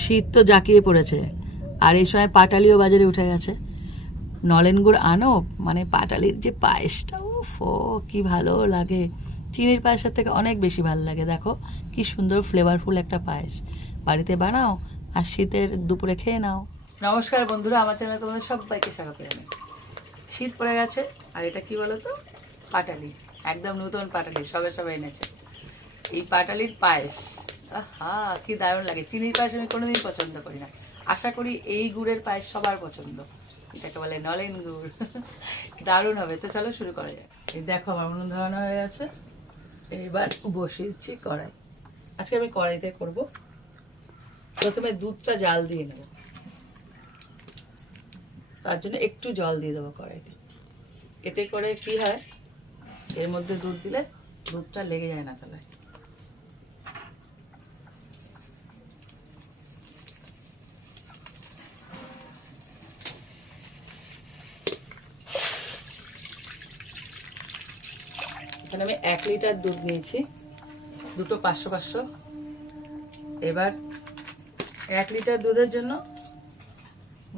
শীত তো জাঁকিয়ে পড়েছে, আর এই সময় পাটালিও বাজারে উঠে গেছে। নলেন গুড় আনো, মানে পাটালির যে পায়েসটা, উফ কি ভালো লাগে, চিনির পায়েসের থেকে অনেক বেশি ভালো লাগে। দেখো কি সুন্দর ফ্লেভারফুল একটা পায়েস, বাড়িতে বানাও আর শীতের দুপুরে খেয়ে নাও। নমস্কার বন্ধুরা, আমার চ্যানেলে তোমাদের সবাইকে স্বাগত জানাই। শীত পড়ে গেছে, আর এটা কি বলো তো, পাটালি, একদম নতুন পাটালি, সবে সবে এনেছে। এই পাটালির পায়েস, আহা কি দারুণ লাগে। চিনির পায়েস আমি কোনোদিন পছন্দ করি না, আশা করি এই গুড়ের পায়েস সবার পছন্দ। এটাকে বলে নলেন গুড়, দারুণ হবে। তো চলো শুরু করা যায়। এই দেখো আমার উনুন ধরানো হয়ে গেছে, এইবার বসিয়ে দিচ্ছি কড়াই। আজকে আমি কড়াইতে করব। প্রথমে দুধটা জাল দিয়ে নেব, তার জন্য একটু জল দিয়ে দেবো কড়াইতে। এতে করে কি হয়, এর মধ্যে দুধ দিলে দুধটা লেগে যায় না তলায়। এখানে আমি 1 লিটার দুধ নিয়েছি, দুটো 500-500। এবার 1 লিটার দুধের জন্য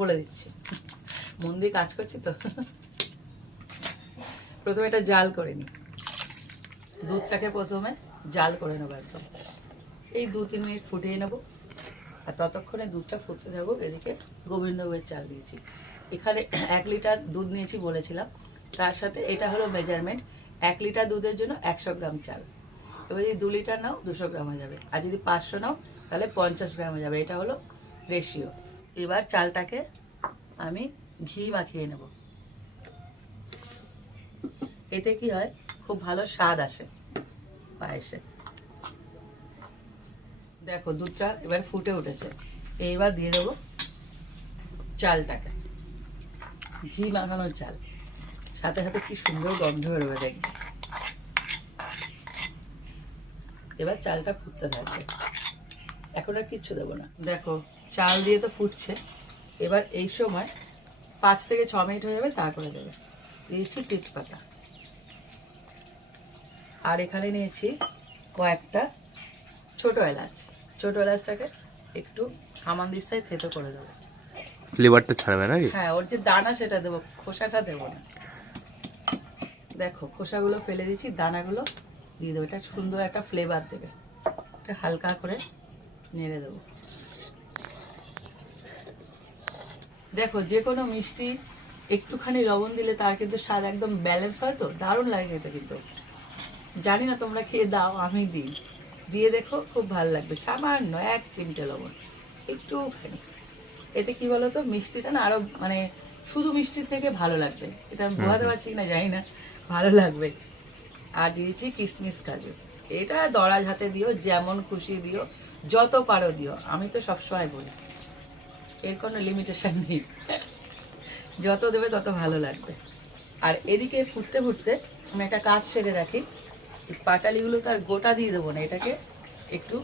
বলে দিচ্ছি, মন দিয়ে কাজ করছি তো। প্রথমে এটা জাল করে নিই, দুধটাকে প্রথমে জাল করে নেবো একদম। এই 2-3 মিনিট ফুটিয়ে নেবো, আর ততক্ষণে দুধটা ফুটতে দেবো। এদিকে গোবিন্দভোগের চাল দিয়েছি, এখানে 1 লিটার দুধ নিয়েছি বলেছিলাম, তার সাথে এটা হলো মেজারমেন্ট। 1 লিটার দুধের জন্য 100 গ্রাম চাল। এবার যদি 2 লিটার নাও 200 গ্রাম হয়ে যাবে, আর যদি 500 নাও তাহলে 50 গ্রাম হয়ে যাবে। এটা হলো রেশিও। এবার চালটাকে আমি ঘি মাখিয়ে নেব, এতে কি হয়, খুব ভালো স্বাদ আসে পায়েসে। দেখো দুধটা এবার ফুটে উঠেছে, এইবার দিয়ে দেবো চালটাকে, ঘি মাখানো চাল, সাথে সাথে কি সুন্দর গন্ধ বেরোবে দেখবে। এবার চালটা ফুটতে থাকবে, এখন আর কিচ্ছু দেবো না। দেখো চাল দিয়ে তো ফুটছে, এবার এই সময় 5 থেকে 6 মিনিট হয়ে যাবে, তারপরে দেবে দিয়েছি তেজপাতা, আর এখানে নিয়েছি কয়েকটা ছোট এলাচ। ছোট এলাচটাকে একটু হামানদিস্তায় থেতো করে দেবো, ফ্লেভারটা ছাড়বে নাকি? হ্যাঁ, ওর যে দানা সেটা দেবো, খোসাটা দেবো না। দেখো খোসাগুলো ফেলে দিয়েছি, দানাগুলো দিয়ে দেবো, এটা সুন্দর একটা ফ্লেভার দেবে। এটা হালকা করে নেড়ে দেবো। দেখো যে কোনো মিষ্টি একটুখানি লবণ দিলে তার কিন্তু স্বাদ একদম ব্যালেন্স হয়, তো দারুণ লাগে খেতে। কিন্তু জানি না তোমরা খেয়ে দাও, আমি দিই, দিয়ে দেখো খুব ভালো লাগবে। সামান্য 1 চিমটে লবণ, একটুখানি। এতে কি বলতো, মিষ্টিটা না আরো মানে শুধু মিষ্টির থেকে ভালো লাগবে। এটা আমি বোঝাতে পারছি না, জানি না, ভালো লাগবে। আর দিয়েছি কিশমিশ কাজু, এটা দরাজ হাতে দিও, যেমন খুশি দিও, যত পারো দিও। আমি তো সবসময় বলি এর কোনো লিমিটেশন নেই, যত দেবে তত ভালো লাগবে। আর এদিকে ফুটতে ফুটতে আমি একটা কাজ সেরে রাখি, পাটালিগুলো তার গোটা দিয়ে দেবো না, এটাকে একটু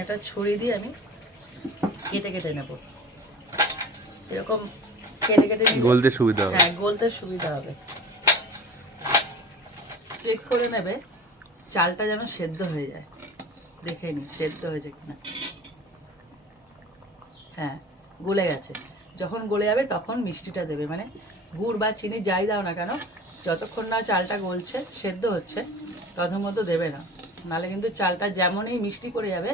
একটা ছড়ি দিয়ে আমি কেটে কেটে নেব। এরকম কেটে কেটে গলতে সুবিধা হবে। হ্যাঁ, গলতে সুবিধা হবে। চেক করে নেবে চালটা যেন সেদ্ধ হয়ে যায়, দেখে নি সেদ্ধ হয়েছে কিনা। হ্যাঁ, গলে গেছে। যখন গলে যাবে তখন মিষ্টিটা দেবে, মানে গুড় বা চিনি যাই দাও না কেন, যতক্ষণ না চালটা গলছে সেদ্ধ হচ্ছে ততক্ষণ মতো দেবে না, নাহলে কিন্তু চালটা যেমনই মিষ্টি পড়ে যাবে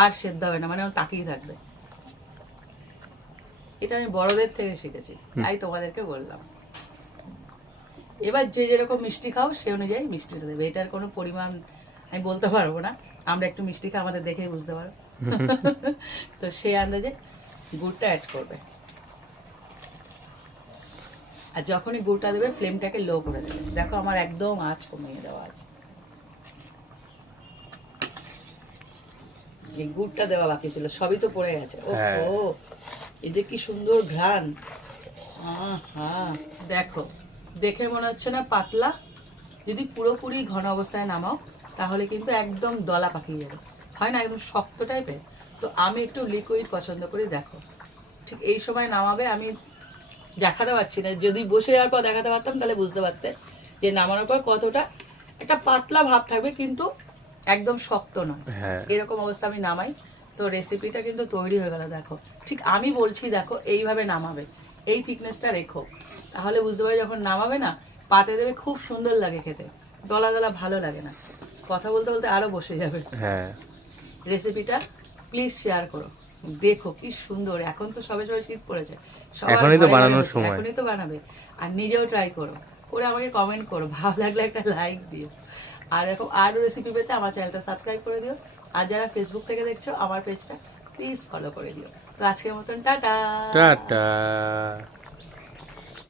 আর সেদ্ধ হবে না, মানে তাকিয়ে থাকবে। এটা আমি বড়দের থেকে শিখেছি, তাই তোমাদেরকে বললাম। এবার যে যেরকম মিষ্টি খাও সে অনুযায়ী মিষ্টিটা দেবে, এটার কোনো পরিমাণ আমি বলতে পারবো না, আমরা একটু মিষ্টি খাই, আমাদের দেখেই বুঝতে পারো। তো সেই আন্দাজে গুড়টা অ্যাড করবে, আর যখনই গুড়টা দেবে ফ্লেমটাকে লো করে দেবে। দেখো আমার একদম আঁচ কমিয়ে দেওয়া আছে, এই গুড়টা দেওয়া বাকি ছিল, সবই তো পড়ে গেছে। ও এই যে কি সুন্দর ঘ্রাণ, দেখো দেখে মনে হচ্ছে না পাতলা, যদি পুরোপুরি ঘন অবস্থায় নামাও তাহলে কিন্তু একদম দলা পাকিয়ে যাবে, হয় না একদম শক্ত টাইপের। তো আমি একটু লিকুইড পছন্দ করি। দেখো ঠিক এই সময় নামাবে, আমি দেখাতে পারছি না, যদি বসে যাওয়ার পর দেখাতে পারতাম তাহলে বুঝতে পারতে যে নামানোর পর কতটা একটা পাতলা ভাব থাকবে, কিন্তু একদম শক্ত নয়, এরকম অবস্থা আমি নামাই। তো তো রেসিপিটা কিন্তু তৈরি হয়ে গেল। দেখো ঠিক আমি বলছি, দেখো এইভাবে নামাবে, এই থিকনেসটা রেখো, তাহলে বুঝতে পারবে যখন নামাবে না পাতে দেবে খুব সুন্দর লাগে খেতে, দলা দলা ভালো লাগে না। কথা বলতে বলতে আরো বসে যাবে। হ্যাঁ, রেসিপিটা প্লিজ শেয়ার করো, দেখো কি সুন্দর। এখন তো সবে সবে শীত পড়েছে, সবার এখনই তো ঘরে ঘরে বানানোর হচ্ছে, সময়। এখনই তো বানাবে। আর নিজেও ট্রাই করো, করে আমাকে কমেন্ট করো, ভালো লাগলে একটা লাইক দিও। আর দেখো আরও রেসিপি পেতে আমার চ্যানেলটা সাবস্ক্রাইব করে দিও। আর যারা ফেসবুক থেকে দেখছো আমার পেজটা প্লিজ ফলো করে দিও। তো আজকের মতন টাটা। টাটা।